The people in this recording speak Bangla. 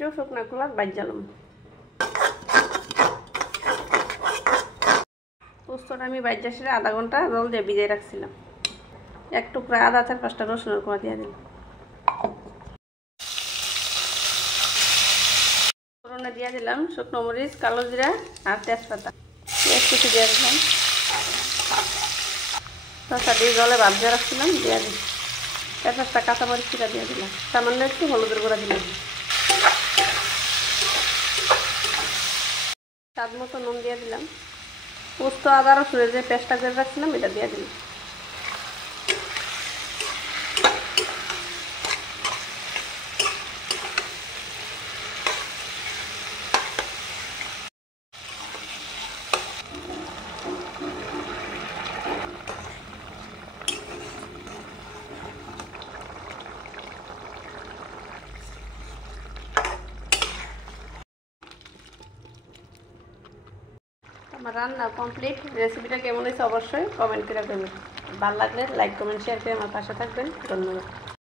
একটু শুকনো খোলার বাজ্জালাম। পোস্তটা আমি বাজ্জা সেরে আধা ঘন্টা জল দিয়ে ভিজিয়ে রাখছিলাম। এক টুকরা আদা 4-5টা রসুনের কোয়া দিয়ে দিলাম। ফোড়নে দিয়ে দিলাম শুকনো মরিচ, কালো জিরা আর তেজপাতা। পেঁয়াজ কুচি দিয়ে দিলাম। শসা দিয়ে জলে ভাত দিয়ে রাখছিলাম দিয়ে দিই। 4-5টা কাঁচামরিচ চিরা দিয়ে দিলাম। সামান্য একটু হলুদের গুঁড়া দিলাম। স্বাদ মতো নুন দিয়ে দিলাম। পোস্ত আদা রসুনের যে পেস্টটা করে রাখছিলাম এটা দিয়ে দিলাম। আমার রান্না কমপ্লিট। রেসিপিটা কেমন হয়েছে অবশ্যই কমেন্ট করে দেবেন। ভালো লাগলে লাইক কমেন্ট শেয়ার করে আমার পাশে থাকবেন। ধন্যবাদ।